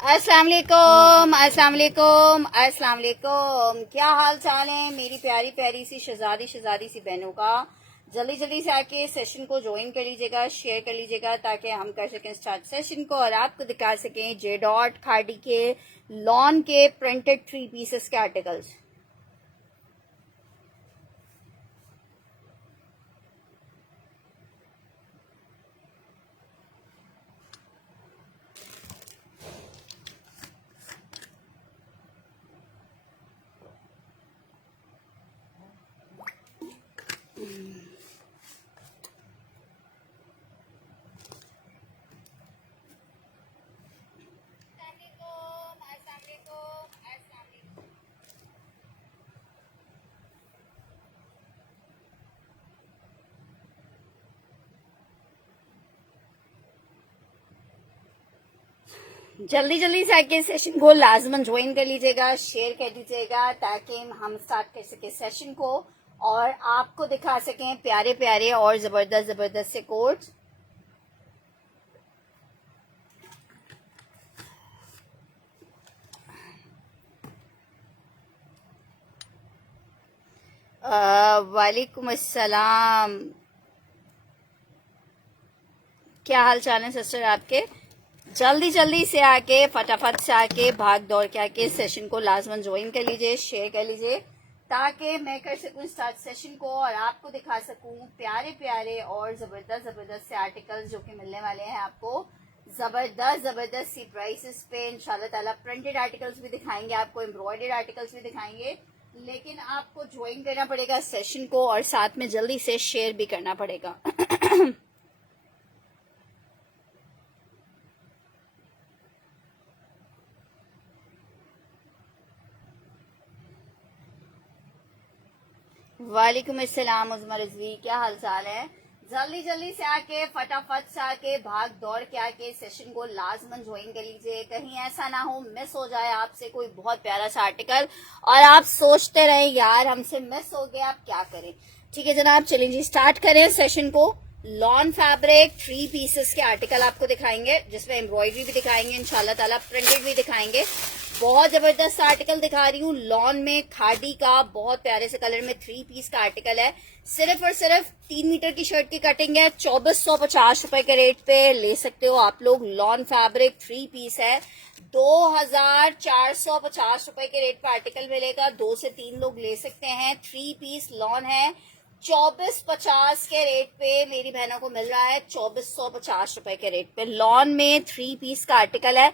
अस्सलाम वालेकुम, अस्सलाम वालेकुम, अस्सलाम वालेकुम। क्या हाल चाल है मेरी प्यारी प्यारी सी शहजादी सी बहनों का। जल्दी जल्दी से आके सेशन को ज्वाइन कर लीजिएगा, शेयर कर लीजिएगा ताकि हम कर सकें स्टार्ट सेशन को और आपको दिखा सकें जे डॉट खाड़ी के लॉन के प्रिंटेड 3 पीसेस के आर्टिकल्स। जल्दी जल्दी से आके सेशन को लाजमन ज्वाइन कर लीजिएगा, शेयर कर दीजिएगा ताकि हम स्टार्ट कर सके सेशन को और आपको दिखा सकें प्यारे प्यारे और जबरदस्त जबरदस्त से कोड्स। वालेकुम अस्सलाम। क्या हाल चाल है सिस्टर आपके। जल्दी जल्दी से आके फटाफट से आके भाग दौड़ के आके सेशन को लाजमन ज्वाइन कर लीजिए, शेयर कर लीजिए ताकि मैं कर सकूं स्टार्ट सेशन को और आपको दिखा सकूं प्यारे प्यारे और जबरदस्त जबरदस्त से आर्टिकल्स जो कि मिलने वाले हैं आपको जबरदस्त जबरदस्त सी प्राइसेस पे। इंशाल्लाह ताला प्रिंटेड आर्टिकल्स भी दिखाएंगे आपको, एम्ब्रॉयडर्ड आर्टिकल्स भी दिखाएंगे, लेकिन आपको ज्वाइन करना पड़ेगा सेशन को और साथ में जल्दी से शेयर भी करना पड़ेगा। वालेकुम अस्सलाम उज़मा रिजवी, क्या हाल चाल है। जल्दी जल्दी से आके फटाफट से आके भाग दौड़ के आके सेशन को लाजमन ज्वाइन कर लीजिए। कहीं ऐसा ना हो मिस हो जाए आपसे कोई बहुत प्यारा सा आर्टिकल और आप सोचते रहे यार हमसे मिस हो गया, आप क्या करें। ठीक है जनाब, चलें जी स्टार्ट करें सेशन को। लॉन फैब्रिक 3 पीसेस के आर्टिकल आपको दिखाएंगे जिसमें एम्ब्रॉयडरी भी दिखाएंगे, इंशाल्लाह ताला प्रिंटेड भी दिखाएंगे। बहुत जबरदस्त आर्टिकल दिखा रही हूँ लॉन में खादी का, बहुत प्यारे से कलर में 3 पीस का आर्टिकल है। सिर्फ और सिर्फ 3 मीटर की शर्ट की कटिंग है, 2450 रुपए के रेट पे ले सकते हो आप लोग। लॉन फैब्रिक 3 पीस है, 2450 रुपए के रेट पे आर्टिकल मिलेगा। 2 से 3 लोग ले सकते हैं। 3 पीस लॉन है, 2450 के रेट पे मेरी बहनों को मिल रहा है। 2450 रुपए के रेट पे लॉन में 3 पीस का आर्टिकल है।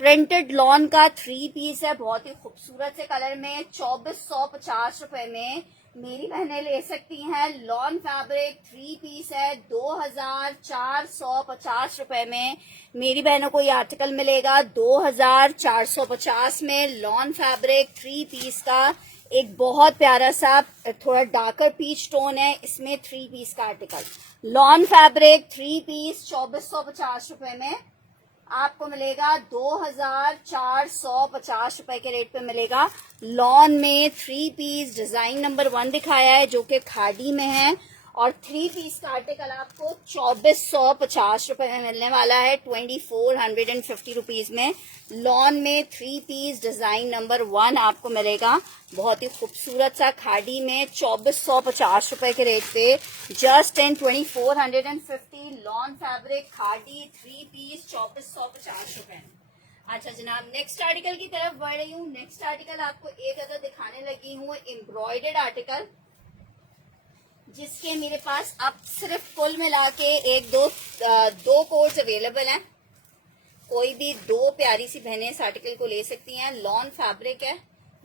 प्रिंटेड लॉन का 3 पीस है, बहुत ही खूबसूरत से कलर में। 2450 रुपए में मेरी बहनें ले सकती हैं। लॉन फैब्रिक 3 पीस है, 2450 रुपए में मेरी बहनों को ये आर्टिकल मिलेगा। 2450 में लॉन फैब्रिक 3 पीस का एक बहुत प्यारा सा थोड़ा डार्कर पीच टोन है, इसमें 3 पीस का आर्टिकल। लॉन फैब्रिक 3 पीस 2450 रुपए में आपको मिलेगा। 2450 रुपए के रेट पे मिलेगा। लॉन में 3 पीस डिजाइन नंबर 1 दिखाया है जो कि खादी में है और 3 पीस का आर्टिकल आपको 2450 रुपए में मिलने वाला है, 2450 रुपीज में। लॉन में 3 पीस डिजाइन नंबर 1 आपको मिलेगा, बहुत ही खूबसूरत सा खादी में 2450 रुपए के रेट पे just in 2450। Lawn fabric khadi 3 piece 2450 रुपए। अच्छा जनाब, नेक्स्ट आर्टिकल की तरफ बढ़ रही हूँ। नेक्स्ट आर्टिकल आपको एक अदर दिखाने लगी हूँ, एम्ब्रॉयडर्ड आर्टिकल, जिसके मेरे पास अब सिर्फ कुल मिला के दो कोड्स अवेलेबल हैं। कोई भी 2 प्यारी सी बहनें इस आर्टिकल को ले सकती हैं। लॉन फैब्रिक है,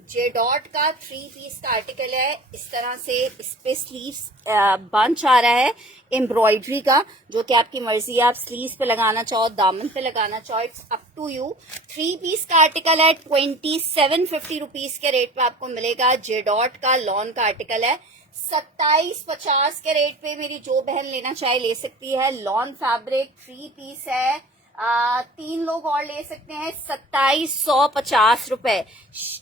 जे डॉट का 3 पीस का आर्टिकल है। इस तरह से इस पे स्लीव्स बंच आ रहा है एम्ब्रॉयडरी का, जो कि आपकी मर्जी है, आप स्लीव्स पे लगाना चाहो, दामन पे लगाना चाहो, it's up to you. 3 piece का आर्टिकल है, 2750 रुपीज के रेट पे आपको मिलेगा। जे डॉट का लॉन का आर्टिकल है, 2750 के रेट पे मेरी जो बहन लेना चाहे ले सकती है। लॉन फैब्रिक 3 पीस है, तीन लोग और ले सकते हैं 2750 रुपए।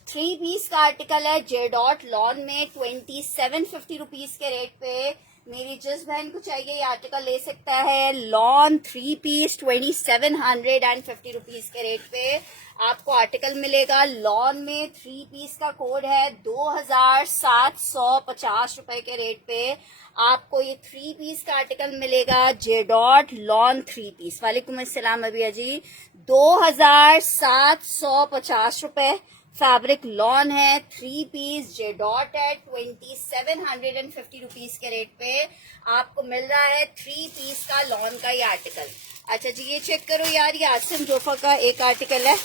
3 पीस का आर्टिकल है जेडॉट लॉन में 2750 रुपीज के रेट पे। मेरी जिस बहन को चाहिए ये आर्टिकल ले सकता है। लॉन 3 पीस 2750 रुपीज के रेट पे आपको आर्टिकल मिलेगा। लॉन में 3 पीस का कोड है 2750 रुपए के रेट पे आपको ये 3 पीस का आर्टिकल मिलेगा। जेडॉट लॉन 3 पीस। वालेकुम अस्सलाम अबिया जी। 2750 रुपए फैब्रिक लॉन है। 3 पीस जेडॉट है 2750 रुपीज के रेट पे आपको मिल रहा है 3 पीस का लॉन का ये आर्टिकल। अच्छा जी ये चेक करो यार, ये आसिम जोफा का एक आर्टिकल है,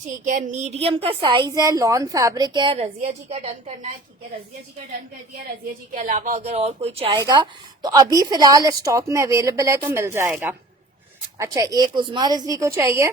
ठीक है, मीडियम का साइज है, लॉन फैब्रिक है। रजिया जी का डन करना है, ठीक है, रजिया जी का डन कर दिया। रजिया जी के अलावा अगर और कोई चाहेगा तो अभी फिलहाल स्टॉक में अवेलेबल है तो मिल जाएगा। अच्छा एक उस्मा रिजवी को चाहिए।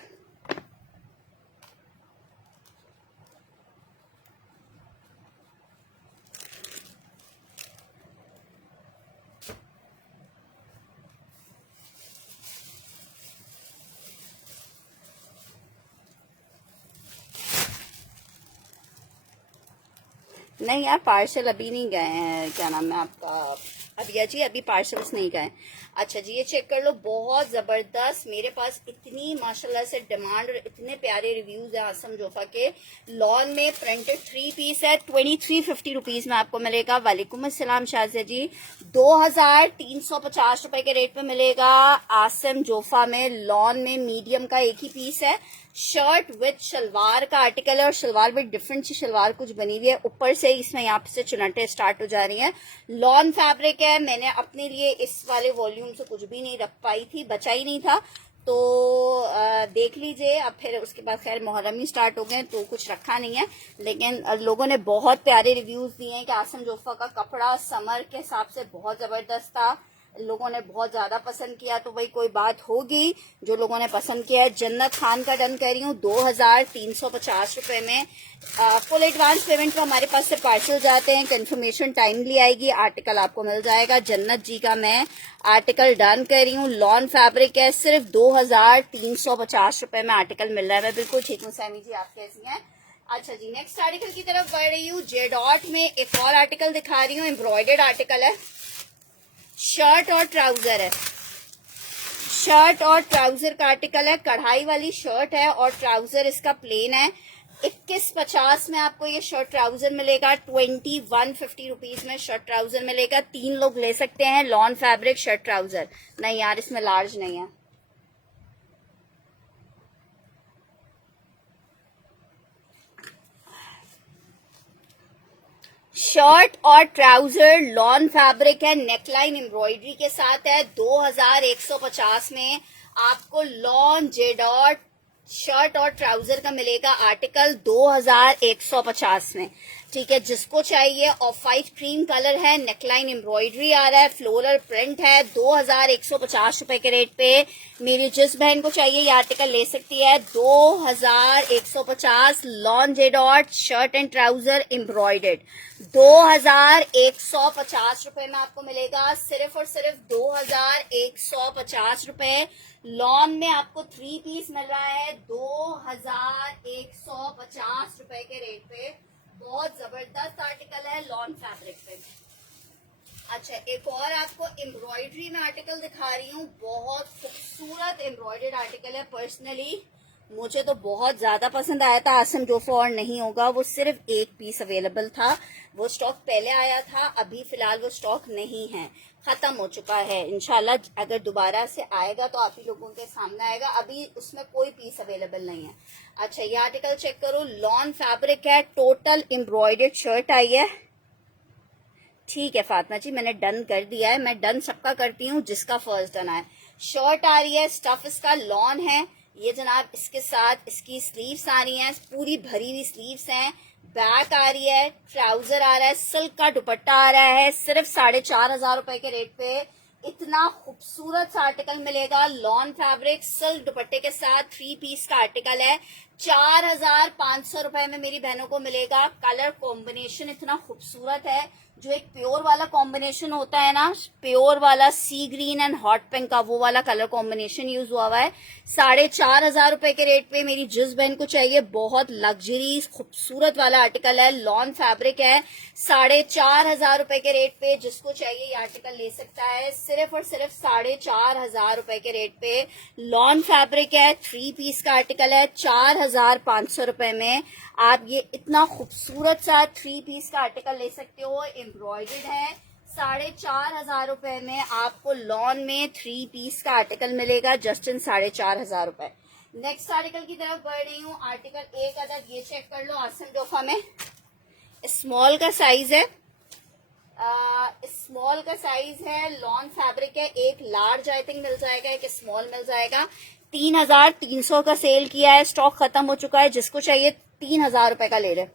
नहीं यार पार्सल अभी नहीं गए हैं, क्या नाम है आपका अबिया जी, अभी पार्सल्स नहीं गए। अच्छा जी ये चेक कर लो, बहुत जबरदस्त मेरे पास इतनी माशाल्लाह से डिमांड और इतने प्यारे रिव्यूज हैं आसम जोफा के। लॉन में प्रिंटेड 3 पीस है 2350 रुपीज में आपको मिलेगा। वालेकुम अस्सलाम शाजिया जी। 2350 रुपए के रेट पे मिलेगा आसम जोफा में। लॉन में मीडियम का एक ही पीस है, शर्ट विद शलवार का आर्टिकल है और शलवार विद डिफरेंट सी शलवार कुछ बनी हुई है, ऊपर से इसमें यहाँ से चुनटे स्टार्ट हो जा रही हैं। लॉन फैब्रिक है। मैंने अपने लिए इस वाले वॉल्यूम से कुछ भी नहीं रख पाई थी, बचा ही नहीं था, तो देख लीजिए। अब फिर उसके बाद खैर मुहर्रम ही स्टार्ट हो गए तो कुछ रखा नहीं है, लेकिन लोगों ने बहुत प्यारे रिव्यूज दिए हैं कि आसम जोफा का कपड़ा समर के हिसाब से बहुत जबरदस्त था, लोगों ने बहुत ज्यादा पसंद किया, तो वही कोई बात होगी जो लोगों ने पसंद किया है। जन्नत खान का डन कर रही हूँ 2350 रुपए में। फुल एडवांस पेमेंट पर हमारे पास से पार्सल जाते हैं, कंफर्मेशन टाइमली आएगी, आर्टिकल आपको मिल जाएगा। जन्नत जी का मैं आर्टिकल डन कर रही हूँ। लॉन फैब्रिक है, सिर्फ 2350 रुपए में आर्टिकल मिल रहा है। मैं बिल्कुल ठीक हूँ सैमी जी, आप कैसी हैं? अच्छा जी नेक्स्ट आर्टिकल की तरफ बढ़ रही हूँ। जेडॉट में एक और आर्टिकल दिखा रही हूँ, एम्ब्रॉयडर्ड आर्टिकल है, शर्ट और ट्राउजर है, शर्ट और ट्राउजर का आर्टिकल है। कढ़ाई वाली शर्ट है और ट्राउजर इसका प्लेन है। 2150 में आपको ये शर्ट ट्राउजर मिलेगा। 2150 रुपीज में शर्ट ट्राउजर मिलेगा। 3 लोग ले सकते हैं। Lawn fabric shirt trouser. नहीं यार इसमें लार्ज नहीं है। शर्ट और ट्राउजर लॉन फैब्रिक है, नेकलाइन एम्ब्रॉयडरी के साथ है। 2150 में आपको लॉन जेडॉट शर्ट और ट्राउजर का मिलेगा आर्टिकल 2150 में, ठीक है। जिसको चाहिए ऑफ वाइट क्रीम कलर है, नेकलाइन एम्ब्रॉयडरी आ रहा है, फ्लोरल प्रिंट है, 2150 रुपए के रेट पे मेरी जिस बहन को चाहिए ये आर्टिकल ले सकती है। 2150 लॉन जेडॉट शर्ट एंड ट्राउजर एम्ब्रॉयडर्ड 2150 रुपए में आपको मिलेगा। सिर्फ और सिर्फ 2150 रुपए। लॉन में आपको 3 पीस मिल रहा है 2150 रुपए के रेट पे। बहुत जबरदस्त आर्टिकल है लॉन फैब्रिक पे। अच्छा एक और आपको एम्ब्रॉयडरी में आर्टिकल दिखा रही हूँ, बहुत खूबसूरत एम्ब्रॉयडर्ड आर्टिकल है। पर्सनली मुझे तो बहुत ज्यादा पसंद आया था। आसम जोफा और नहीं होगा, वो सिर्फ एक पीस अवेलेबल था, वो स्टॉक पहले आया था, अभी फिलहाल वो स्टॉक नहीं है, खत्म हो चुका है। इंशाल्लाह अगर दोबारा से आएगा तो आप ही लोगों के सामने आएगा, अभी उसमें कोई पीस अवेलेबल नहीं है। अच्छा ये आर्टिकल चेक करो, लॉन फैब्रिक है, टोटल एम्ब्रॉयडर्ड शर्ट आई है, ठीक है फातिमा जी मैंने डन कर दिया है। मैं डन सबका करती हूँ जिसका फर्स्ट डन आए। शर्ट आ रही है, स्टफ इसका लॉन है, ये जनाब इसके साथ इसकी स्लीव्स आ रही हैं, पूरी भरी हुई स्लीव्स हैं, बैक आ रही है, ट्राउजर आ रहा है, सिल्क का दुपट्टा आ रहा है। सिर्फ 4500 रुपए के रेट पे इतना खूबसूरत सा आर्टिकल मिलेगा। लॉन फैब्रिक सिल्क दुपट्टे के साथ 3 पीस का आर्टिकल है। 4,500 में मेरी बहनों को मिलेगा। कलर कॉम्बिनेशन इतना खूबसूरत है, जो एक प्योर वाला कॉम्बिनेशन होता है ना, प्योर वाला सी ग्रीन एंड हॉट पिंक का, वो वाला कलर कॉम्बिनेशन यूज हुआ हुआ है। 4,500 के रेट पे मेरी जिस बहन को चाहिए, बहुत लग्जरी खूबसूरत वाला आर्टिकल है, लॉन फैब्रिक है। 4,500 के रेट पे जिसको चाहिए ये आर्टिकल ले सकता है। सिर्फ और सिर्फ 4,500 के रेट पे लॉन फैब्रिक है, 3 पीस का आर्टिकल है। 4,500 में आप ये इतना खूबसूरत सा 3 पीस का आर्टिकल ले सकते हो, एम्ब्रॉयडर्ड है। 4,500 में आपको लॉन में 3 पीस का आर्टिकल मिलेगा, जस्ट इन 4,500। नेक्स्ट आर्टिकल की तरफ बढ़ रही हूँ। आर्टिकल एक अदद ये चेक कर लो, आसम जोफा में स्मॉल का साइज है, स्मॉल का साइज है, लॉन फैब्रिक है। एक लार्ज आई थिंक मिल जाएगा, एक स्मॉल मिल जाएगा। 3,300 का सेल किया है, स्टॉक खत्म हो चुका है। जिसको चाहिए 3,000 का ले ले।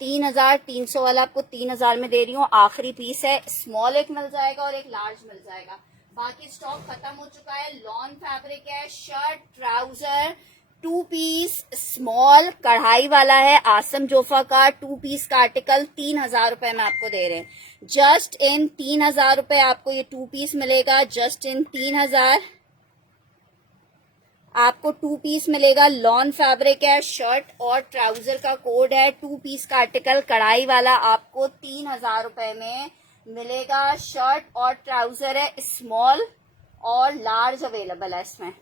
3,300 वाला आपको 3,000 में दे रही हूँ, आखिरी पीस है। स्मॉल एक मिल जाएगा और एक लार्ज मिल जाएगा, बाकी स्टॉक खत्म हो चुका है। लॉन फैब्रिक है, शर्ट ट्राउजर 2 पीस स्मॉल कढ़ाई वाला है, आसम जोफा का 2 पीस का आर्टिकल 3,000 में आपको दे रहे हैं। जस्ट इन 3,000 आपको ये 2 पीस मिलेगा। जस्ट इन 3,000 आपको 2 पीस मिलेगा। लॉन फैब्रिक है, शर्ट और ट्राउजर का कोड है। 2 पीस का आर्टिकल कढ़ाई वाला आपको 3,000 में मिलेगा। शर्ट और ट्राउजर है, स्मॉल और लार्ज अवेलेबल है इसमें।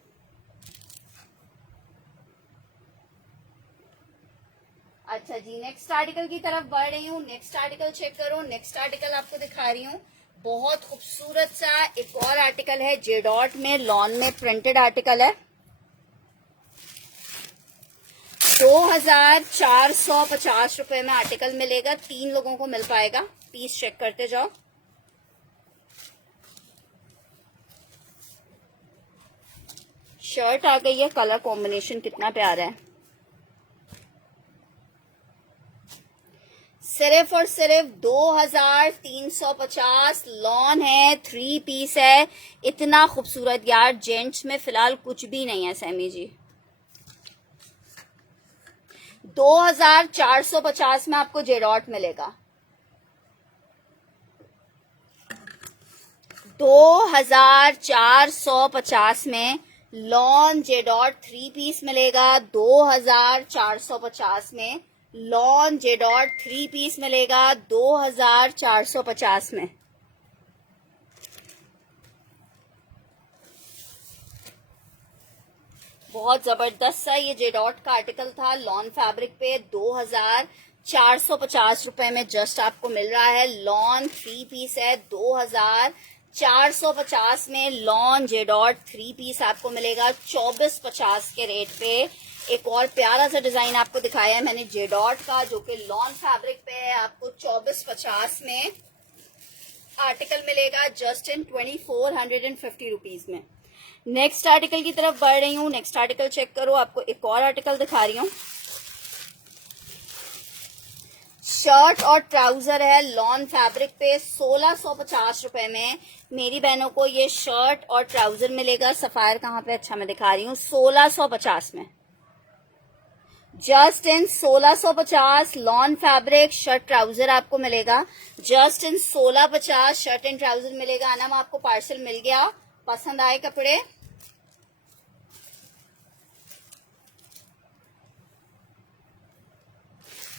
अच्छा जी, नेक्स्ट आर्टिकल की तरफ बढ़ रही हूँ। नेक्स्ट आर्टिकल चेक करो। नेक्स्ट आर्टिकल आपको दिखा रही हूँ, बहुत खूबसूरत सा एक और आर्टिकल है, जेडॉट में लॉन में प्रिंटेड आर्टिकल है। 2,450 में आर्टिकल मिलेगा। 3 लोगों को मिल पाएगा। पीस चेक करते जाओ। शर्ट आ गई है, कलर कॉम्बिनेशन कितना प्यारा है। सिर्फ और सिर्फ 2,350 लॉन है, 3 पीस है। इतना खूबसूरत यार, जेंट्स में फिलहाल कुछ भी नहीं है सैमी जी। 2,450 में आपको जेडॉट मिलेगा। 2,450 में लॉन जेडॉट 3 पीस मिलेगा। 2,450 में लॉन जेडॉट 3 पीस मिलेगा। 2,450 में। बहुत जबरदस्त सा ये जेडॉट का आर्टिकल था, लॉन फैब्रिक पे 2,450 में जस्ट आपको मिल रहा है। लॉन 3 पीस है। 2,450 में लॉन जेडॉट 3 पीस आपको मिलेगा 2450 के रेट पे। एक और प्यारा सा डिजाइन आपको दिखाया है मैंने जेडॉट का, जो कि लॉन फैब्रिक पे है। आपको 2450 में आर्टिकल मिलेगा, जस्ट इन 2,450 रुपीज में। नेक्स्ट आर्टिकल की तरफ बढ़ रही हूँ। नेक्स्ट आर्टिकल चेक करो, आपको एक और आर्टिकल दिखा रही हूँ। शर्ट और ट्राउजर है, लॉन फैब्रिक पे 1,650 में मेरी बहनों को ये शर्ट और ट्राउजर मिलेगा। सफायर कहाँ पे, अच्छा मैं दिखा रही हूँ, 1,650 में। Just in 1,650 lawn fabric shirt trouser आपको मिलेगा। Just in 1,650 shirt and trouser मिलेगा। अनम आपको पार्सल मिल गया, पसंद आए कपड़े?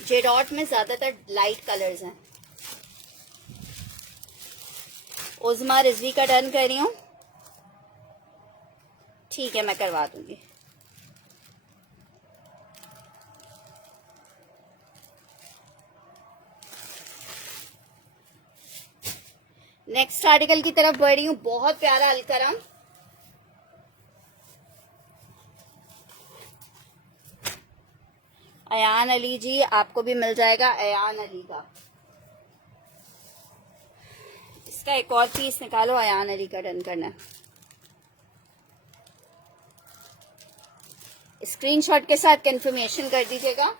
जेडॉट में ज्यादातर लाइट कलर्स हैं। उज़मा रिजवी का डन कर रही हूँ, ठीक है मैं करवा दूंगी। नेक्स्ट आर्टिकल की तरफ बढ़ रही हूँ, बहुत प्यारा अलकरम। अयान अली जी, आपको भी मिल जाएगा अयान अली का। इसका एक और पीस निकालो, अयान अली का डन करना। स्क्रीनशॉट के साथ कंफर्मेशन कर दीजिएगा।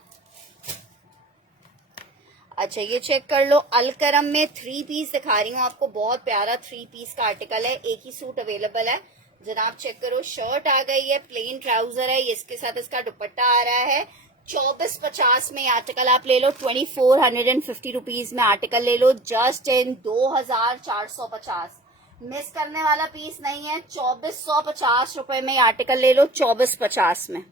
अच्छा ये चेक कर लो, अलकरम में 3 पीस दिखा रही हूँ आपको, बहुत प्यारा 3 पीस का आर्टिकल है। एक ही सूट अवेलेबल है। जनाब चेक करो, शर्ट आ गई है, प्लेन ट्राउजर है, इसके साथ इसका दुपट्टा आ रहा है। 2450 में आर्टिकल आप ले लो, 2450 रुपीज में आर्टिकल ले लो, जस्ट इन 2450। मिस करने वाला पीस नहीं है। 2450 रुपए में आर्टिकल ले लो, 2450 में।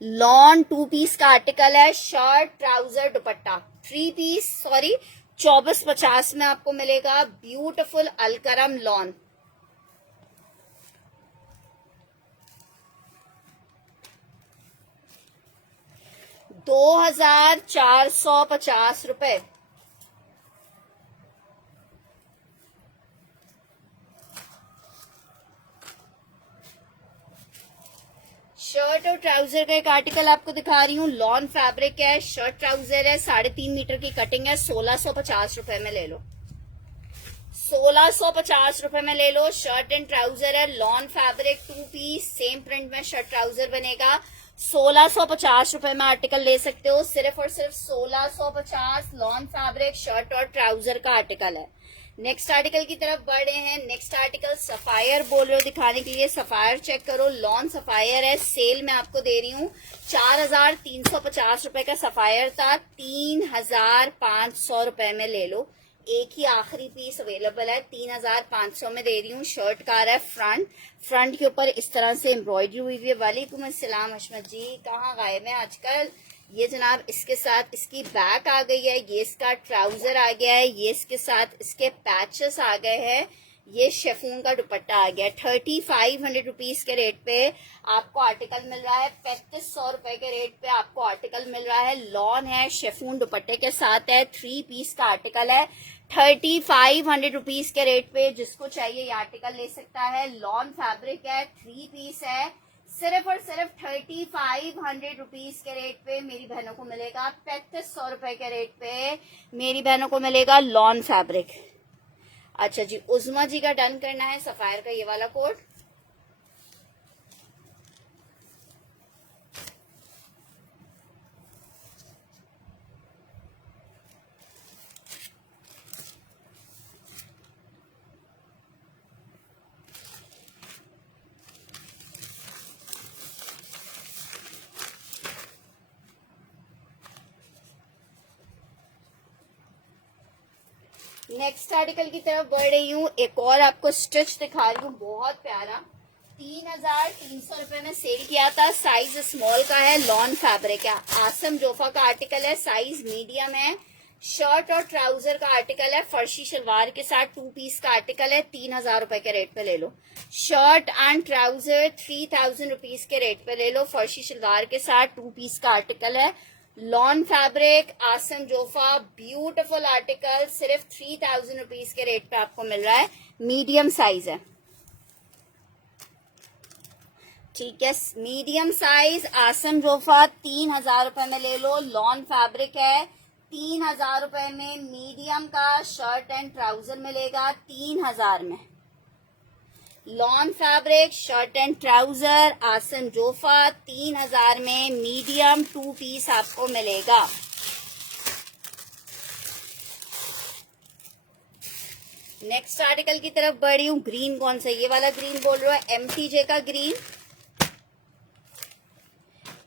लॉन 2 पीस का आर्टिकल है, shirt trouser dupatta 3 piece, sorry 2450 में आपको मिलेगा ब्यूटीफुल अलकरम लॉन। 2450 रुपए। शर्ट और ट्राउजर का एक आर्टिकल आपको दिखा रही हूँ, लॉन फैब्रिक है, शर्ट ट्राउजर है, 3.5 मीटर की कटिंग है, 1650 रुपए में ले लो, 1650 रुपए में ले लो। शर्ट एंड ट्राउजर है, lawn fabric 2 piece, same print में शर्ट ट्राउजर बनेगा, 1650 रुपए में आर्टिकल ले सकते हो। सिर्फ और सिर्फ 1650 लॉन फैब्रिक शर्ट और ट्राउजर का आर्टिकल है। नेक्स्ट आर्टिकल की तरफ बढ़ रहे हैं। नेक्स्ट आर्टिकल सफायर बोल रहे हो दिखाने के लिए, सफायर चेक करो, लॉन सफायर है, सेल में आपको दे रही हूँ। 4350 रुपए का सफायर था, 3500 रुपए में ले लो। एक ही आखिरी पीस अवेलेबल है, 3500 में दे रही हूँ। शर्ट का रहा है फ्रंट के ऊपर इस तरह से एम्ब्रॉयडरी हुई है। वालेकुम अस्सलाम अशमत जी, कहाँ गायब है आजकल। ये जनाब इसके साथ इसकी बैक आ गई है, ये इसका ट्राउजर आ गया है, ये इसके साथ इसके पैचेस आ गए हैं, ये शेफून का दुपट्टा आ गया है। 3500 रुपीज के रेट पे आपको आर्टिकल मिल रहा है, 3500 रुपए के रेट पे आपको आर्टिकल मिल रहा है। लॉन है, शेफून दुपट्टे के साथ है, 3 पीस का आर्टिकल है, 3500 रुपीज के रेट पे जिसको चाहिए ये आर्टिकल ले सकता है। लॉन फैब्रिक है, 3 पीस है, सिर्फ और सिर्फ 3500 रुपीज के रेट पे मेरी बहनों को मिलेगा। 3500 रुपए के रेट पे मेरी बहनों को मिलेगा लॉन फैब्रिक। अच्छा जी, उज़मा जी का डन करना है सफायर का ये वाला कोड। नेक्स्ट आर्टिकल की तरफ बढ़ रही हूँ। एक और आपको स्टिच दिखा रही हूँ, बहुत प्यारा, 3300 रुपए में सेल किया था, साइज स्मॉल का है, लॉन फैब्रिक है, आसम जोफा का आर्टिकल है, साइज मीडियम है। शर्ट और ट्राउजर का आर्टिकल है, फर्शी शलवार के साथ 2 पीस का आर्टिकल है, 3000 रुपए के रेट पे ले लो। शर्ट एंड ट्राउजर 3000 रुपीज के रेट पे ले लो, फर्शी शलवार के साथ 2 पीस का आर्टिकल है, लॉन फैब्रिक, आसम जोफा, ब्यूटीफुल आर्टिकल, सिर्फ 3000 रुपीज के रेट पे आपको मिल रहा है, मीडियम साइज है। ठीक है, मीडियम साइज आसम जोफा 3000 रुपए में ले लो, लॉन फैब्रिक है, 3000 रुपए में मीडियम का शर्ट एंड ट्राउजर मिलेगा, 3000 में। Lawn fabric shirt and trouser आसन जोफा 3000 में मीडियम 2 पीस आपको मिलेगा। नेक्स्ट आर्टिकल की तरफ बढ़ रही हूँ। ग्रीन कौन सा, ये वाला ग्रीन बोल रहा है, एमटीजे का ग्रीन,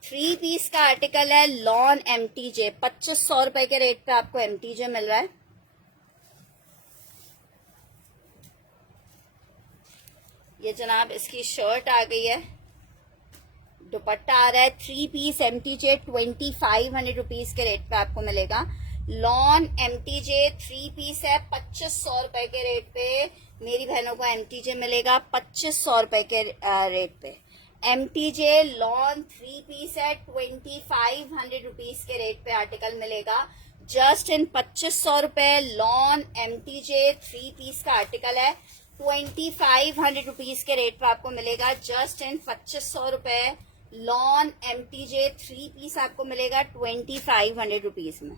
3 पीस का आर्टिकल है, लॉन एमटीजे, 2500 रुपए के रेट पे आपको एमटीजे मिल रहा है। ये जनाब इसकी शर्ट आ गई है, दुपट्टा आ रहा है, 3 पीस एमटीजे 2500 रुपीज के रेट पे आपको मिलेगा। लॉन एमटीजे 3 पीस है, 2500 रुपए के रेट पे मेरी बहनों को एमटीजे मिलेगा, 2500 रुपए के रेट पे। एमटीजे लॉन 3 पीस है, 2500 रुपीज के रेट पे आर्टिकल मिलेगा, जस्ट इन 2500 रुपए। लॉन एमटीजे 3 पीस का आर्टिकल है, 2500 रुपीज के रेट पे आपको मिलेगा, जस्ट इन 2500 रुपए। लॉन एमटीजे 3 पीस आपको मिलेगा 2500 रुपीज में।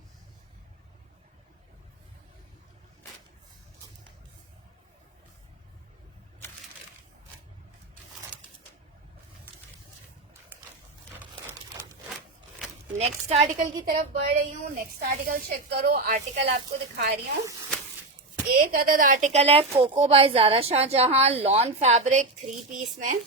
नेक्स्ट आर्टिकल की तरफ बढ़ रही हूँ। नेक्स्ट आर्टिकल चेक करो, आर्टिकल आपको दिखा रही हूँ, एक अदद आर्टिकल है Coco by Zara Shahjahan, lawn fabric 3 piece में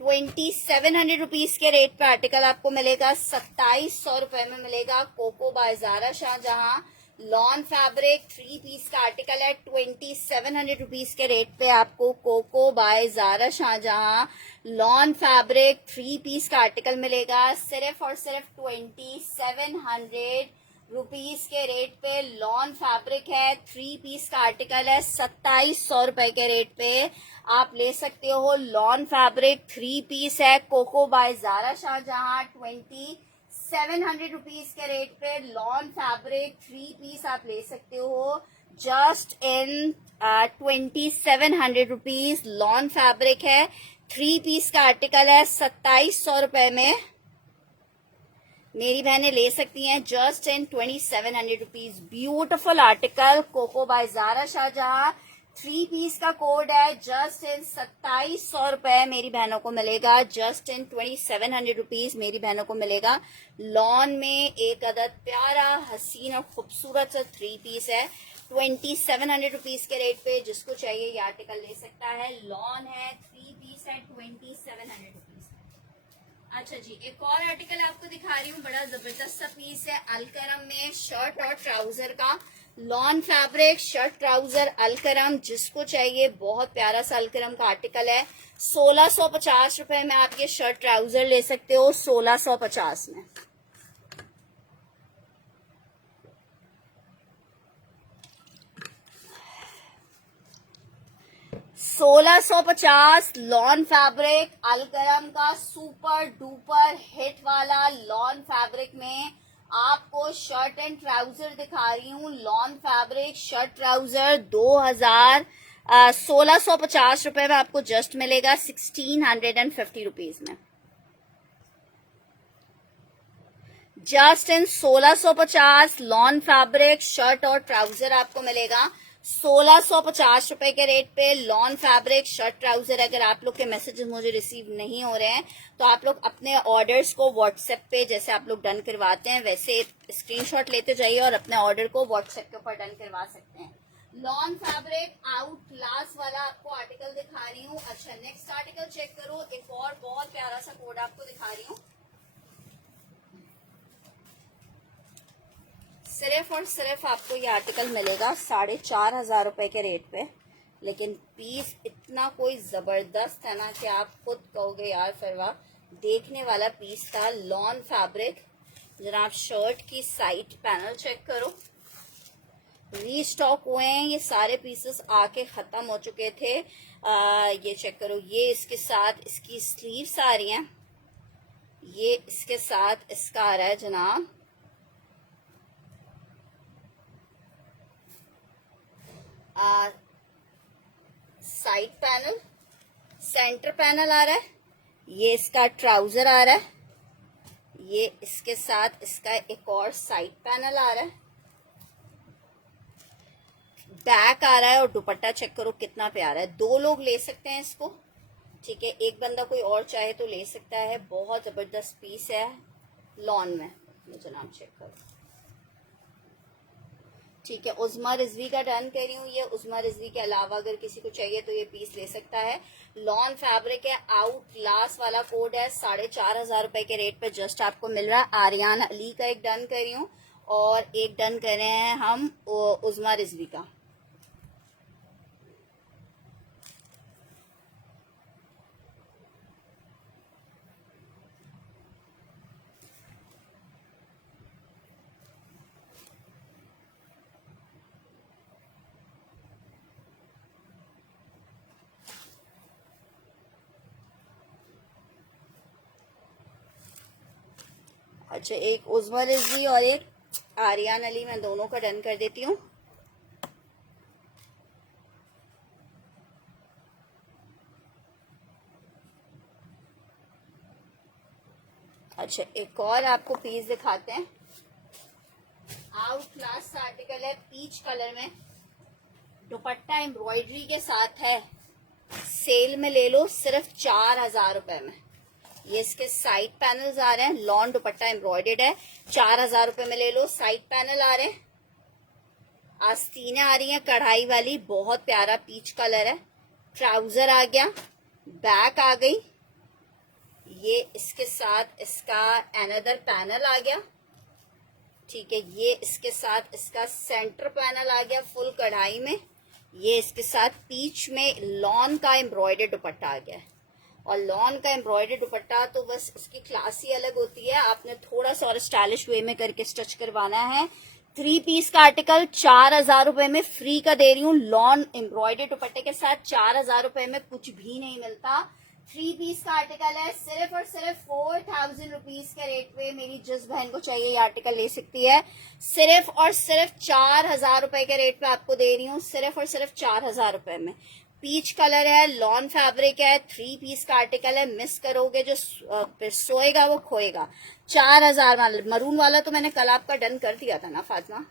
2700 रुपीज के रेट पे आर्टिकल आपको मिलेगा। 2700 रुपए में मिलेगा Coco by Zara Shahjahan, lawn fabric 3 piece का आर्टिकल है। 2700 रुपीज के रेट पे आपको Coco by Zara Shahjahan, lawn fabric 3 piece का आर्टिकल मिलेगा। सिर्फ और सिर्फ 2700 रुपीज के रेट पे लॉन फैब्रिक है, 3 पीस का आर्टिकल है। 2700 रुपए के रेट पे आप ले सकते हो। लॉन फैब्रिक 3 पीस है Coco by Zara Shahjahan. 2700 rupees के रेट पे लॉन फैब्रिक 3 पीस आप ले सकते हो। Just in 2700 rupees lawn fabric है, 3 पीस का आर्टिकल है। 2700 रुपए में मेरी बहनें ले सकती हैं। Just in 2700 rupees beautiful article Coco by Zara Shahjahan, 3 piece का कोड है। जस्ट इन 2700 रुपए मेरी बहनों को मिलेगा। जस्ट इन 2700 रुपीज मेरी बहनों को मिलेगा। लॉन में एक अदद प्यारा हसीन और खूबसूरत सा 3 पीस है। 2700 रुपीज के रेट पे जिसको चाहिए ये आर्टिकल ले सकता है। लॉन है, 3 पीस है, 2700 रुपीज। अच्छा जी, एक और आर्टिकल आपको दिखा रही हूँ, बड़ा जबरदस्त सा पीस है अलकरम में, शर्ट और ट्राउजर का। Lawn fabric shirt trouser Alkaram, जिसको चाहिए बहुत प्यारा सा अलकरम का आर्टिकल है। 1650 रुपए में आप ये शर्ट ट्राउजर ले सकते हो। 1650 में 1650 लॉन फैब्रिक अलकरम का सुपर डुपर हिट वाला लॉन फैब्रिक में आपको शर्ट एंड ट्राउजर दिखा रही हूँ। लॉन फैब्रिक शर्ट ट्राउजर 1650 रुपए में आपको जस्ट मिलेगा। 1650 रुपीज में just in 1650 lawn fabric shirt और ट्राउजर आपको मिलेगा। 1650 रुपए के रेट पे लॉन फैब्रिक शर्ट ट्राउजर। अगर आप लोग के मैसेजेस मुझे रिसीव नहीं हो रहे हैं तो आप लोग अपने ऑर्डर्स को व्हाट्सएप पे, जैसे आप लोग डन करवाते हैं वैसे स्क्रीनशॉट लेते जाइए और अपने ऑर्डर को व्हाट्सएप के ऊपर डन करवा सकते हैं। लॉन फैब्रिक आउट क्लास वाला आपको आर्टिकल दिखा रही हूँ। अच्छा, नेक्स्ट आर्टिकल चेक करो। एक और बहुत प्यारा सा कोड आपको दिखा रही हूँ। सिर्फ और सिर्फ आपको ये आर्टिकल मिलेगा 4500 रुपए के रेट पे, लेकिन पीस इतना कोई जबरदस्त है ना कि आप खुद कहोगे यार फरवा, देखने वाला पीस था। लॉन फैब्रिक, जरा आप शर्ट की साइड पैनल चेक करो, रीस्टॉक हुए हैं ये सारे पीसेस, आके खत्म हो चुके थे। ये चेक करो, ये इसके साथ इसकी स्लीव्स आ रही हैं, ये इसके साथ इसका आ रहा है जनाब साइड पैनल, सेंटर पैनल आ रहा है, ये इसका ट्राउजर आ रहा है, ये इसके साथ इसका एक और साइड पैनल आ रहा है, बैक आ रहा है, और दुपट्टा चेक करो कितना प्यारा है। 2 लोग ले सकते हैं इसको, ठीक है, एक बंदा कोई और चाहे तो ले सकता है। बहुत जबरदस्त पीस है लॉन में, मुझे नाम चेक करो, ठीक है। उज़मा रिजवी का डन कर रही हूँ। ये उज़मा रिजवी के अलावा अगर किसी को चाहिए तो ये पीस ले सकता है। लॉन फैब्रिक है, आउट क्लास वाला कोड है। 4500 रुपए के रेट पे जस्ट आपको मिल रहा है। आर्यान अली का एक डन कर रही हूँ और एक डन कर रहे हैं हम उज़मा रिजवी का। अच्छा, एक उज़मा रिजवी और एक आर्यान अली, मैं दोनों का डन कर देती हूँ। अच्छा, एक और आपको पीस दिखाते हैं। आउट क्लास आर्टिकल है, पीच कलर में, दुपट्टा एम्ब्रॉयडरी के साथ है। सेल में ले लो सिर्फ 4000 रुपए में। ये इसके साइड पैनल्स आ रहे हैं, लॉन दुपट्टा एम्ब्रॉयडर्ड है, 4000 रुपए में ले लो। साइड पैनल आ रहे हैं, आस्तीनें आ रही हैं कढ़ाई वाली, बहुत प्यारा पीच कलर है। ट्राउजर आ गया, बैक आ गई, ये इसके साथ इसका अनदर पैनल आ गया, ठीक है। ये इसके साथ इसका सेंटर पैनल आ गया फुल कढ़ाई में। ये इसके साथ पीच में लॉन का एम्ब्रॉयडर्ड दुपट्टा आ गया है। और लॉन का एम्ब्रॉयडर्ड दुपट्टा तो बस उसकी क्लास ही अलग होती है, आपने थोड़ा सा और स्टाइलिश वे में करके स्टिच करवाना है। 3 पीस का आर्टिकल 4000 रुपए में फ्री का दे रही हूँ। लॉन एम्ब्रॉयडर्ड दुपट्टे के साथ 4000 रुपए में कुछ भी नहीं मिलता। 3 पीस का आर्टिकल है, सिर्फ और सिर्फ 4000 रुपीज के रेट पे मेरी जिस बहन को चाहिए ये आर्टिकल ले सकती है। सिर्फ और सिर्फ 4000 रुपए के रेट पे आपको दे रही हूँ, सिर्फ और सिर्फ 4000 रुपए में। पीच कलर है, लॉन फैब्रिक है, 3 पीस का आर्टिकल है। मिस करोगे जो सोएगा वो खोएगा। 4000 वाला मरून वाला तो मैंने कल आपका डन कर दिया था ना फातिमा।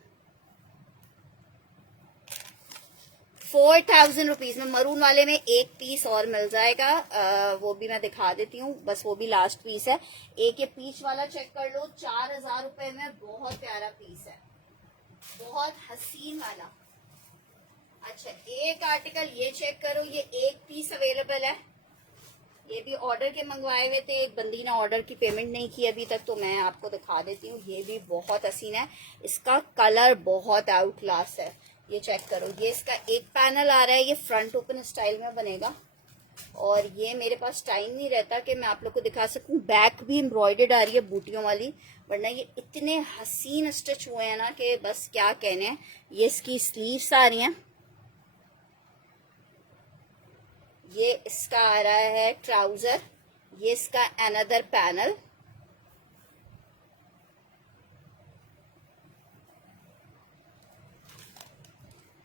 4000 रुपीज में मरून वाले में एक पीस और मिल जाएगा, वो भी मैं दिखा देती हूँ, बस वो भी लास्ट पीस है। एक ये पीच वाला चेक कर लो, 4000 रुपए में बहुत प्यारा पीस है, बहुत हसीन वाला। अच्छा, एक आर्टिकल ये चेक करो, ये एक पीस अवेलेबल है। ये भी ऑर्डर के मंगवाए हुए थे, एक बंदी ने ऑर्डर की पेमेंट नहीं की अभी तक, तो मैं आपको दिखा देती हूँ। ये भी बहुत हसीन है, इसका कलर बहुत आउट क्लास है। ये चेक करो, ये इसका एक पैनल आ रहा है, ये फ्रंट ओपन स्टाइल में बनेगा। और ये मेरे पास टाइम नहीं रहता कि मैं आप लोग को दिखा सकूं। बैक भी एम्ब्रॉयडर्ड आ रही है बूटियों वाली, वरना ये इतने हसीन स्टिच हुए हैं ना कि बस क्या कहने हैं। ये इसकी स्लीव्स आ रही हैं, ये इसका आ रहा है ट्राउजर, ये इसका अनदर पैनल,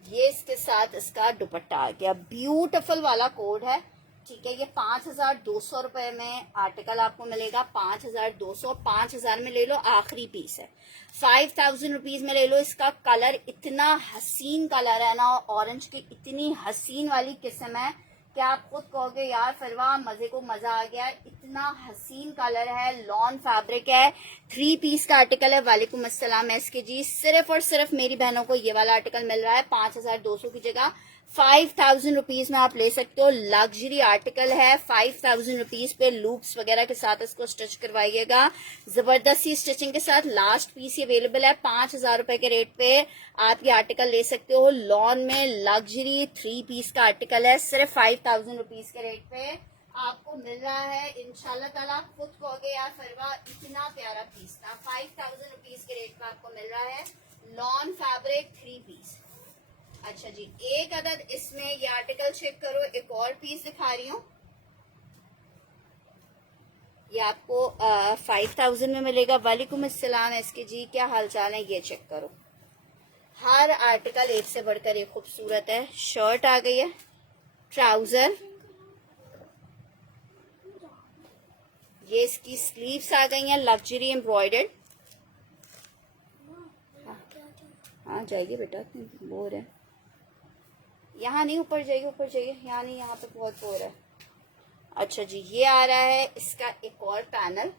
ये इसके साथ इसका दुपट्टा आ गया। ब्यूटीफुल वाला कोड है, ठीक है। ये 5200 रुपए में आर्टिकल आपको मिलेगा, 5200, 5000 में ले लो, आखिरी पीस है। 5000 रुपीज में ले लो। इसका कलर इतना हसीन कलर है ना, ऑरेंज की इतनी हसीन वाली किस्म है कि आप खुद कहोगे यार फिरवा मजे को मजा आ गया। इतना हसीन कलर है, लॉन फैब्रिक है, 3 पीस का आर्टिकल है। वालेकुम अस्सलाम एसके जी। सिर्फ और सिर्फ मेरी बहनों को ये वाला आर्टिकल मिल रहा है 5200 की जगह 5000 रुपीज में आप ले सकते हो। लग्जरी आर्टिकल है, 5000 रुपीज पे लूप्स वगैरह के साथ इसको स्टिच करवाइएगा, जबरदस्ती स्टिचिंग के साथ। लास्ट पीस ये अवेलेबल है, 5000 रुपए के रेट पे आप ये आर्टिकल ले सकते हो। लॉन में लग्जरी 3 पीस का आर्टिकल है, सिर्फ 5000 रुपीज के रेट पे आपको मिल रहा है। इंशाल्लाह ताला खुद कहोगे यार फरवा इतना प्यारा पीस था। 5000 रुपीज के रेट पे आपको मिल रहा है, लॉन फैब्रिक 3 पीस। अच्छा जी, एक अदद इसमें ये आर्टिकल चेक करो, एक और पीस दिखा रही हूँ। ये आपको 5000 में मिलेगा। वालेकुम अस्सलाम एसके जी, क्या हाल चाल है? ये चेक करो, हर आर्टिकल एक से बढ़कर एक खूबसूरत है। शर्ट आ गई है, ट्राउजर, ये इसकी स्लीव्स आ गई हैं लग्जरी एम्ब्रॉयडर्ड। हाँ जाइए बेटा, बोर है। यहाँ नहीं, ऊपर जाइए, ऊपर जाइए, यहाँ नहीं, यहाँ पे बहुत बोर है। अच्छा जी, ये आ रहा है इसका एक और पैनल,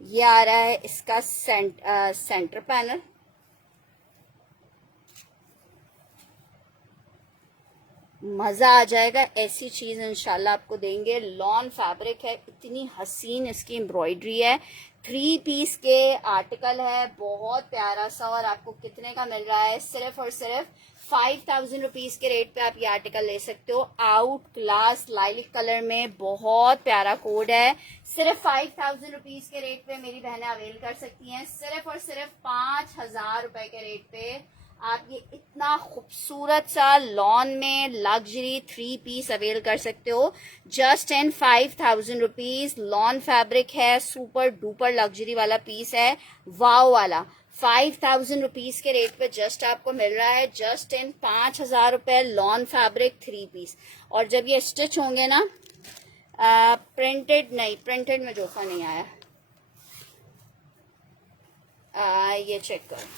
ये आ रहा है इसका सेंटर पैनल। मजा आ जाएगा, ऐसी चीज इंशाल्लाह आपको देंगे। लॉन फैब्रिक है, इतनी हसीन इसकी एम्ब्रॉयडरी है। 3 पीस के आर्टिकल है, बहुत प्यारा सा। और आपको कितने का मिल रहा है? सिर्फ और सिर्फ 5000 रुपीज के रेट पे आप ये आर्टिकल ले सकते हो। आउट क्लास लाइलिक कलर में, बहुत प्यारा कोड है। सिर्फ 5000 रुपीज के रेट पे मेरी बहनें अवेल कर सकती हैं। सिर्फ और सिर्फ 5000 रुपए के रेट पे आप ये इतना खूबसूरत सा लॉन में लग्जरी 3 पीस अवेल कर सकते हो just in 5000 rupees. Lawn fabric है, सुपर डुपर लग्जरी वाला पीस है, वाव वाला। 5000 रुपीज के रेट पे जस्ट आपको मिल रहा है, जस्ट इन 5000 रुपए। Lawn fabric 3 piece. और जब ये स्टिच होंगे ना, प्रिंटेड नहीं, प्रिंटेड में जोखा नहीं आया। ये चेक करो,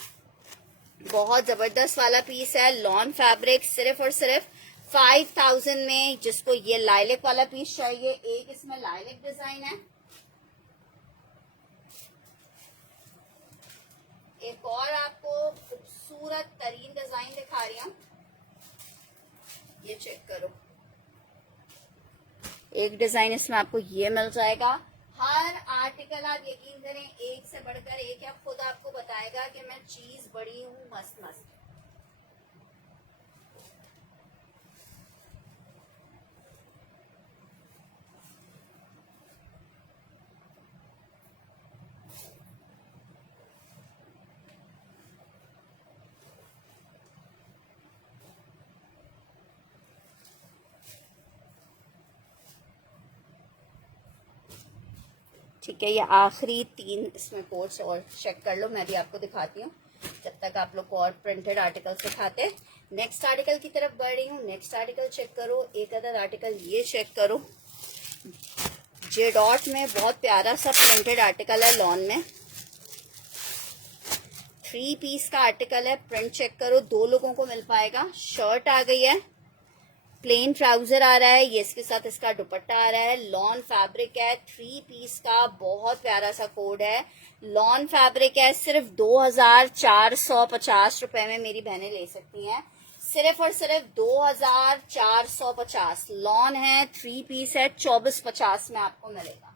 बहुत जबरदस्त वाला पीस है। लॉन फैब्रिक, सिर्फ और सिर्फ 5000 में जिसको ये लाइलिक वाला पीस चाहिए, एक इसमें लाइलिक डिजाइन है, एक और आपको खूबसूरत तरीन डिजाइन दिखा रही हूँ, ये चेक करो। एक डिजाइन इसमें आपको ये मिल जाएगा। हर आर्टिकल आप यकीन करें एक से बढ़कर एक है, खुद आपको बताएगा कि मैं चीज बड़ी हूँ मस्त मस्त। ठीक है, ये आखिरी 3 इसमें कोड्स और चेक कर लो, मैं भी आपको दिखाती हूँ जब तक आप लोग को और प्रिंटेड आर्टिकल दिखाते। नेक्स्ट आर्टिकल की तरफ बढ़ रही हूँ। नेक्स्ट आर्टिकल चेक करो, एक अदर आर्टिकल ये चेक करो, जे डॉट में बहुत प्यारा सा प्रिंटेड आर्टिकल है, लॉन में 3 पीस का आर्टिकल है। प्रिंट चेक करो, 2 लोगों को मिल पाएगा। शर्ट आ गई है, प्लेन ट्राउजर आ रहा है, ये इसके साथ इसका दुपट्टा आ रहा है, लॉन फैब्रिक है, 3 पीस का बहुत प्यारा सा कोड है, लॉन फैब्रिक है। सिर्फ 2450 रुपए में मेरी बहनें ले सकती हैं, सिर्फ और सिर्फ 2450। लॉन है, 3 पीस है, 2450 में आपको मिलेगा,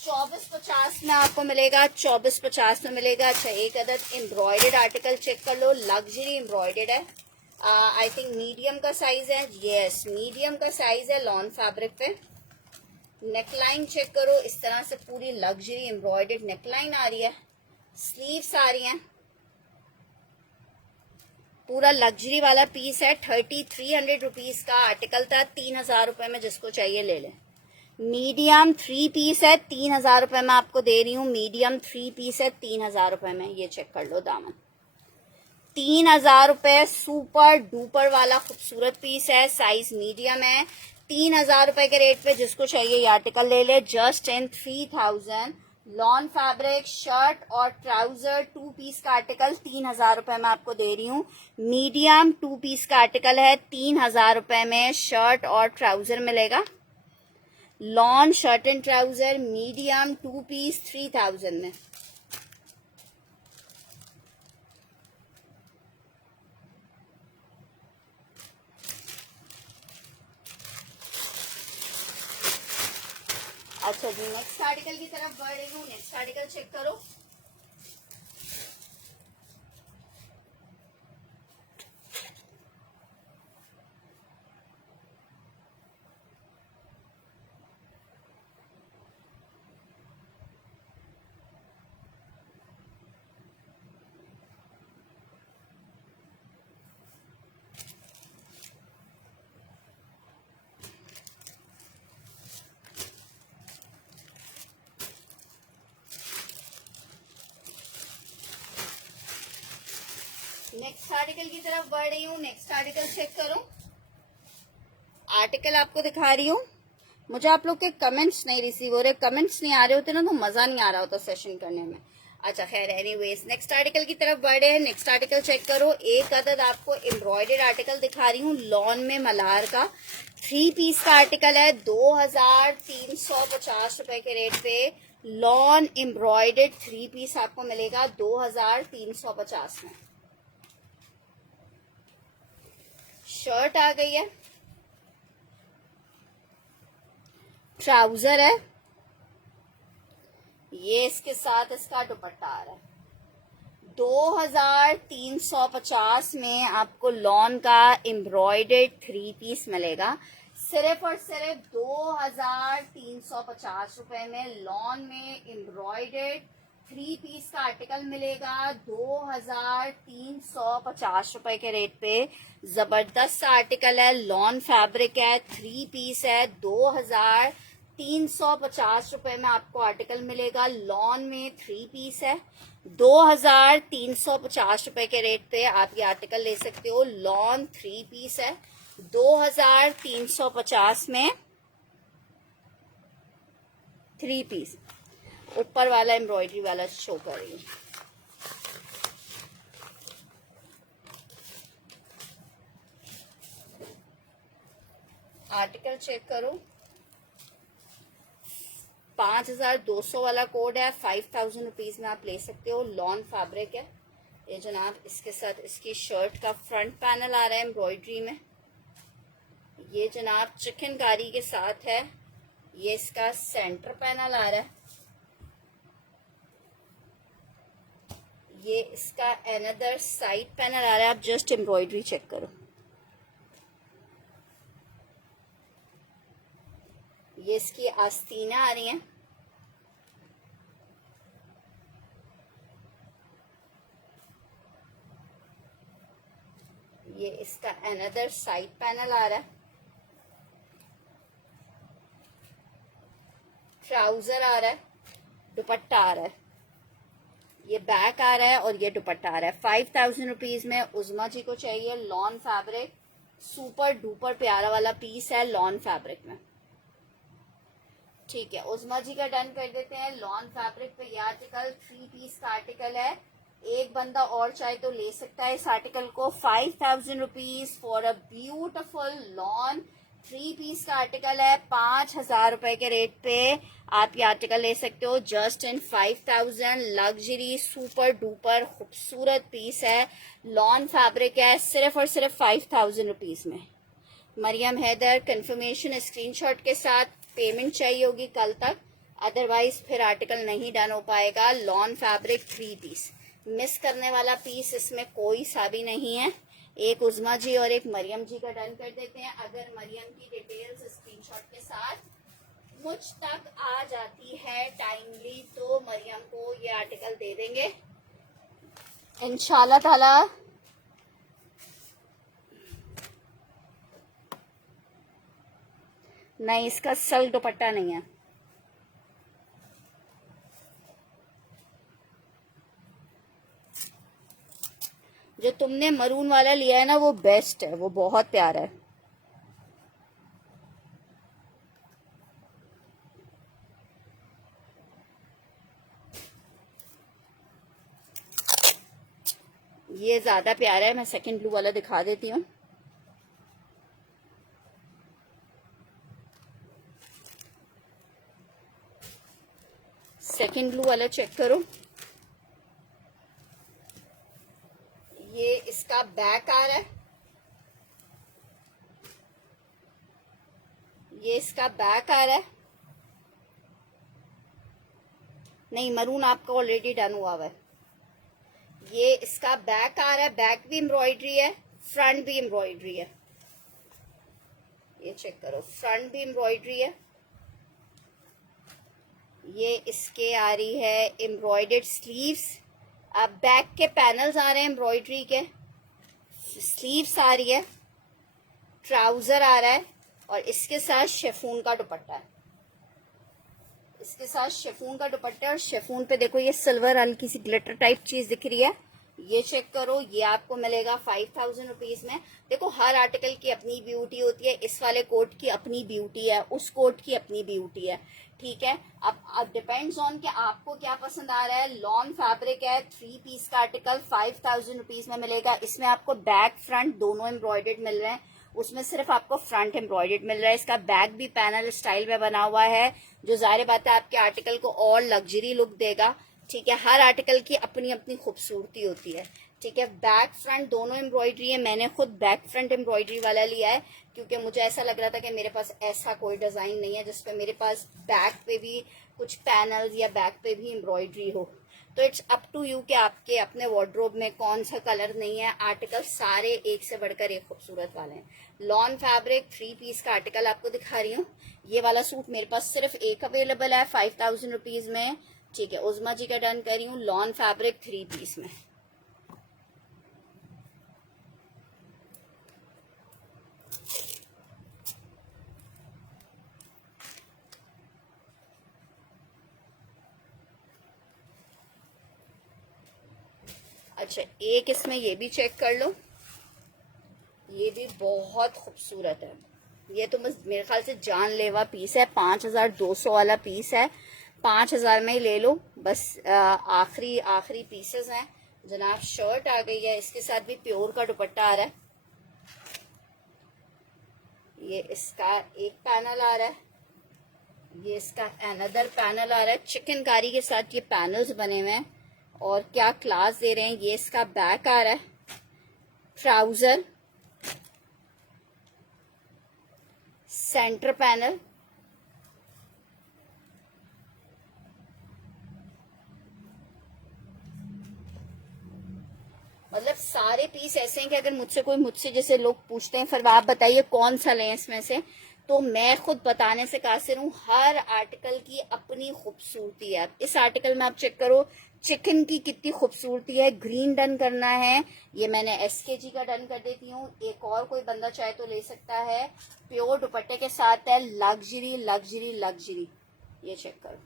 2450 में आपको मिलेगा, 2450 में मिलेगा। अच्छा, एक अदद एम्ब्रॉयडेड आर्टिकल चेक कर लो, लग्जरी एम्ब्रॉयडेड है, आई थिंक मीडियम का साइज है, यस मीडियम का साइज है, लॉन फैब्रिक पे। नेकलाइन चेक करो, इस तरह से पूरी लग्जरी एम्ब्रॉयडेड नेकलाइन आ रही है, स्लीव्स आ रही हैं, पूरा लग्जरी वाला पीस है। 3300 रुपीज का आर्टिकल था, 3000 रुपए में जिसको चाहिए ले लें। मीडियम 3 पीस है, 3000 रुपए में आपको दे रही हूँ। मीडियम 3 पीस है 3000 रुपए में, ये चेक कर लो दामन, 3000 रुपए। सुपर डुपर वाला खूबसूरत पीस है, साइज मीडियम है, 3000 रुपए के रेट पे जिसको चाहिए ये आर्टिकल ले ले, just in 3000। Lawn fabric shirt और ट्राउजर 2 पीस का आर्टिकल 3000 रुपए में आपको दे रही हूँ। मीडियम 2 पीस का आर्टिकल है, 3000 रुपए में शर्ट और ट्राउजर मिलेगा। Lawn shirt and trouser medium 2 piece 3000 में। अच्छा जी, नेक्स्ट आर्टिकल की तरफ बढ़ रही हूँ। नेक्स्ट आर्टिकल चेक करो, नेक्स्ट आर्टिकल की तरफ बढ़ रही हूँ। नेक्स्ट आर्टिकल चेक करो, आर्टिकल आपको दिखा रही हूँ। मुझे आप लोग के कमेंट्स नहीं रिसीव हो रहे, कमेंट्स नहीं आ रहे होते ना तो मजा नहीं आ रहा होता सेशन करने में। अच्छा खैर, एनीवेज नेक्स्ट आर्टिकल की तरफ बढ़े हैं। नेक्स्ट आर्टिकल चेक करो, एक अदद आपको एम्ब्रॉयडेड आर्टिकल दिखा रही हूँ, लॉन में मल्हार का 3 पीस का आर्टिकल है, 2350 रुपए के रेट पे लॉन एम्ब्रॉयडेड 3 पीस आपको मिलेगा 2350 में। शर्ट आ गई है, ट्राउजर है, ये इसके साथ इसका दुपट्टा आ रहा है। 2350 में आपको लॉन का एम्ब्रॉयडेड 3 पीस मिलेगा, सिर्फ और सिर्फ 2350 रुपए में लॉन में एम्ब्रॉयडेड 3 पीस का आर्टिकल मिलेगा 2350 रुपए के रेट पे। जबरदस्त आर्टिकल है, लॉन फैब्रिक है, 3 पीस है, 2350 रुपए में आपको आर्टिकल मिलेगा। लॉन में 3 पीस है, 2350 रुपए के रेट पे आप ये आर्टिकल ले सकते हो। लॉन 3 पीस है, 2350 में 3 पीस। ऊपर वाला एम्ब्रॉयडरी वाला शो कर रही हूँ। आर्टिकल चेक करो, 5200 वाला कोड है, 5000 रुपीज में आप ले सकते हो। लॉन फैब्रिक है ये जनाब। इसके साथ इसकी शर्ट का फ्रंट पैनल आ रहा है एम्ब्रॉयडरी में। ये जनाब चिकनकारी के साथ है। ये इसका सेंटर पैनल आ रहा है। ये इसका अनदर साइड पैनल आ रहा है। आप जस्ट एम्ब्रॉयडरी चेक करो। ये इसकी आस्तीना आ रही है। ये इसका अनदर साइड पैनल आ रहा है। ट्राउजर आ रहा है, दुपट्टा आ रहा है। ये बैक आ रहा है और ये दुपट्टा आ रहा है। 5000 रुपीज में उज़मा जी को चाहिए। लॉन फैब्रिक, सुपर डुपर प्यारा वाला पीस है लॉन फैब्रिक में। ठीक है, उज़मा जी का डन कर देते हैं। लॉन फैब्रिक पे ये आर्टिकल 3 पीस का आर्टिकल है। एक बंदा और चाहे तो ले सकता है इस आर्टिकल को। 5000 rupees for a beautiful lawn 3 piece का आर्टिकल है। 5000 रुपए के रेट पे आप ये आर्टिकल ले सकते हो just in 5000। Luxury super duper खूबसूरत पीस है, लॉन फैब्रिक है, सिर्फ और सिर्फ 5000 रुपीज में। मरियम हैदर कंफर्मेशन स्क्रीनशॉट के साथ पेमेंट चाहिए होगी कल तक, अदरवाइज फिर आर्टिकल नहीं डन हो पाएगा। लॉन फैब्रिक 3 पीस, मिस करने वाला पीस इसमें कोई सा भी नहीं है। एक उज़मा जी और एक मरियम जी का डन कर देते हैं। अगर मरियम की डिटेल्स स्क्रीनशॉट के साथ मुझ तक आ जाती है टाइमली तो मरियम को ये आर्टिकल दे देंगे इंशाल्लाह ताला। नहीं, इसका सल दुपट्टा नहीं है। जो तुमने मरून वाला लिया है ना वो बेस्ट है, वो बहुत प्यारा है। ये ज्यादा प्यारा है। मैं सेकंड ब्लू वाला दिखा देती हूँ। सेकंड ब्लू वाला चेक करो। ये इसका बैक आ रहा है। ये इसका बैक आ रहा है। नहीं, मरून आपका ऑलरेडी डन हुआ हुआ है। ये इसका बैक आ रहा है। बैक भी एम्ब्रॉयडरी है, फ्रंट भी एम्ब्रॉयडरी है। ये चेक करो, फ्रंट भी एम्ब्रॉयडरी है। ये इसके आ रही है एम्ब्रॉयडर्ड स्लीव्स। अब बैक के पैनल्स आ रहे हैं एम्ब्रॉयडरी के, स्लीव्स आ रही है, ट्राउजर आ रहा है और इसके साथ शेफून का दुपट्टा है। इसके साथ शेफून का दुपट्टा और शेफून पे देखो ये सिल्वर हल्की सी ग्लिटर टाइप चीज दिख रही है। ये चेक करो, ये आपको मिलेगा 5000 रुपीज में। देखो हर आर्टिकल की अपनी ब्यूटी होती है। इस वाले कोट की अपनी ब्यूटी है, उस कोट की अपनी ब्यूटी है। ठीक है, अब डिपेंड्स ऑन कि आपको क्या पसंद आ रहा है। लॉन फैब्रिक है, 3 पीस का आर्टिकल 5000 रुपीज में मिलेगा। इसमें आपको बैक फ्रंट दोनों एम्ब्रॉयडर्ड मिल रहे हैं, उसमें सिर्फ आपको फ्रंट एम्ब्रॉयडर्ड मिल रहा है। इसका बैक भी पैनल स्टाइल में बना हुआ है, जो जाहिर बात है आपके आर्टिकल को और लग्जरी लुक देगा। ठीक है, हर आर्टिकल की अपनी अपनी खूबसूरती होती है। ठीक है, बैक फ्रंट दोनों एम्ब्रॉयडरी है। मैंने खुद बैक फ्रंट एम्ब्रॉयडरी वाला लिया है क्योंकि मुझे ऐसा लग रहा था कि मेरे पास ऐसा कोई डिजाइन नहीं है जिसपे मेरे पास बैक पे भी कुछ पैनल्स या बैक पे भी एम्ब्रॉयडरी हो। तो इट्स अप टू यू कि आपके अपने वार्डरोब में कौन सा कलर नहीं है। आर्टिकल सारे एक से बढ़कर एक खूबसूरत वाले हैं। लॉन फैब्रिक 3 पीस का आर्टिकल आपको दिखा रही हूँ। ये वाला सूट मेरे पास सिर्फ एक अवेलेबल है 5000 रुपीज में। ठीक है, उज़मा जी का डन कर रही हूँ। लॉन फैब्रिक 3 पीस में। अच्छा, एक इसमें ये भी चेक कर लो, ये भी बहुत खूबसूरत है। ये तो मेरे ख्याल से जानलेवा पीस है। 5200 वाला पीस है, 5000 में ही ले लो बस। आखिरी आखिरी पीसेस हैं जनाब। शर्ट आ गई है, इसके साथ भी प्योर का दुपट्टा आ रहा है। ये इसका एक पैनल आ रहा है, ये इसका अनदर पैनल आ रहा है। चिकनकारी के साथ ये पैनल्स बने हुए हैं और क्या क्लास दे रहे हैं। ये इसका बैक आ रहा है, ट्राउजर, सेंटर पैनल, मतलब सारे पीस ऐसे हैं कि अगर मुझसे जैसे लोग पूछते हैं फिर आप बताइए कौन सा लें इसमें से, तो मैं खुद बताने से कासिर हूँ। हर आर्टिकल की अपनी खूबसूरती है। इस आर्टिकल में आप चेक करो चिकन की कितनी खूबसूरती है। ग्रीन डन करना है, ये मैंने SKG का डन कर देती हूँ। एक और कोई बंदा चाहे तो ले सकता है। प्योर दुपट्टे के साथ है, लग्जरी लग्जरी लग्जरी। ये चेक करो,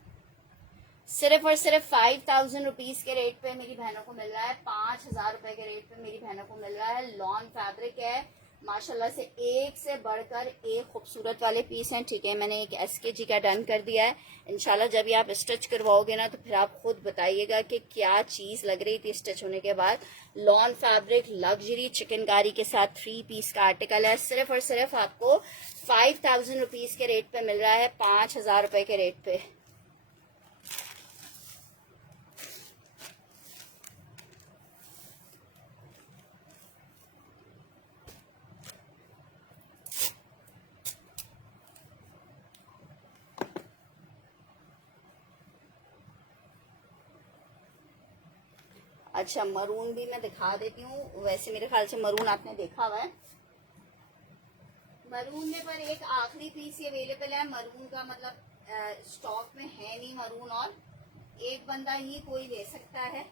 सिर्फ और सिर्फ 5000 रुपीज के रेट पे मेरी बहनों को मिल रहा है। 5000 रुपए के रेट पे मेरी बहनों को मिल रहा है। लॉन फैब्रिक है माशाल्लाह से, एक से बढ़कर एक खूबसूरत वाले पीस हैं। ठीक है, मैंने एक SKG का डन कर दिया है। इंशाल्लाह जब ये आप स्टिच करवाओगे ना तो फिर आप खुद बताइएगा कि क्या चीज लग रही थी स्टिच होने के बाद। लॉन फैब्रिक लग्जरी चिकनकारी के साथ 3 पीस का आर्टिकल है। सिर्फ और सिर्फ आपको 5000 रुपीज के रेट पे मिल रहा है, 5000 रुपए के रेट पे। अच्छा, मरून भी मैं दिखा देती हूँ। वैसे मेरे ख्याल से मरून आपने देखा हुआ है। मरून में पर एक आखिरी पीस ही अवेलेबल है। मरून का मतलब स्टॉक में है नहीं मरून, और एक बंदा ही कोई ले सकता है।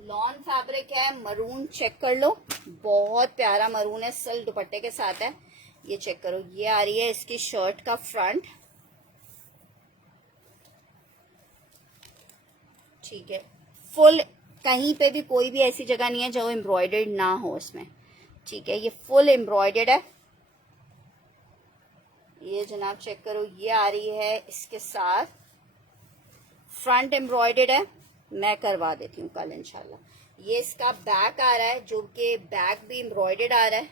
लॉन फैब्रिक है, मरून चेक कर लो, बहुत प्यारा मरून है, सल दुपट्टे के साथ है। ये चेक करो, ये आ रही है इसकी शर्ट का फ्रंट। ठीक है, फुल, कहीं पे भी कोई भी ऐसी जगह नहीं है जो एम्ब्रॉयडर्ड ना हो इसमें। ठीक है, ये फुल एम्ब्रॉयडर्ड है। ये जनाब चेक करो, ये आ रही है इसके साथ फ्रंट एम्ब्रॉयडर्ड है। मैं करवा देती हूँ कल इंशाल्लाह। ये इसका बैक आ रहा है, जो कि बैक भी एम्ब्रॉयडर्ड आ रहा है।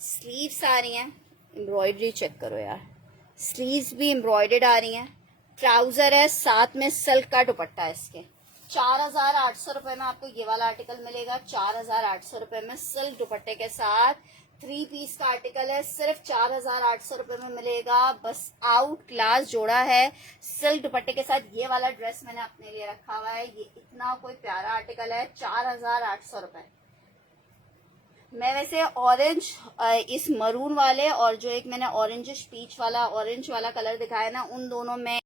स्लीव्स आ रही हैं, एम्ब्रॉयडरी चेक करो यार, स्लीव्स भी एम्ब्रॉयडर्ड आ रही हैं। ट्राउजर है, साथ में सिल्क का दुपट्टा है इसके। 4800 रुपए में आपको ये वाला आर्टिकल मिलेगा। 4800 रुपए में सिल्क दुपट्टे के साथ 3 पीस का आर्टिकल है। सिर्फ 4800 रुपए में मिलेगा। बस आउट क्लास जोड़ा है सिल्क दुपट्टे के साथ। ये वाला ड्रेस मैंने अपने लिए रखा हुआ है। ये इतना कोई प्यारा आर्टिकल है, 4800 रुपए। मैं वैसे ऑरेंज, इस मरून वाले और जो एक मैंने ऑरेंजिश पीच वाला, ऑरेंज वाला कलर दिखाया ना, उन दोनों में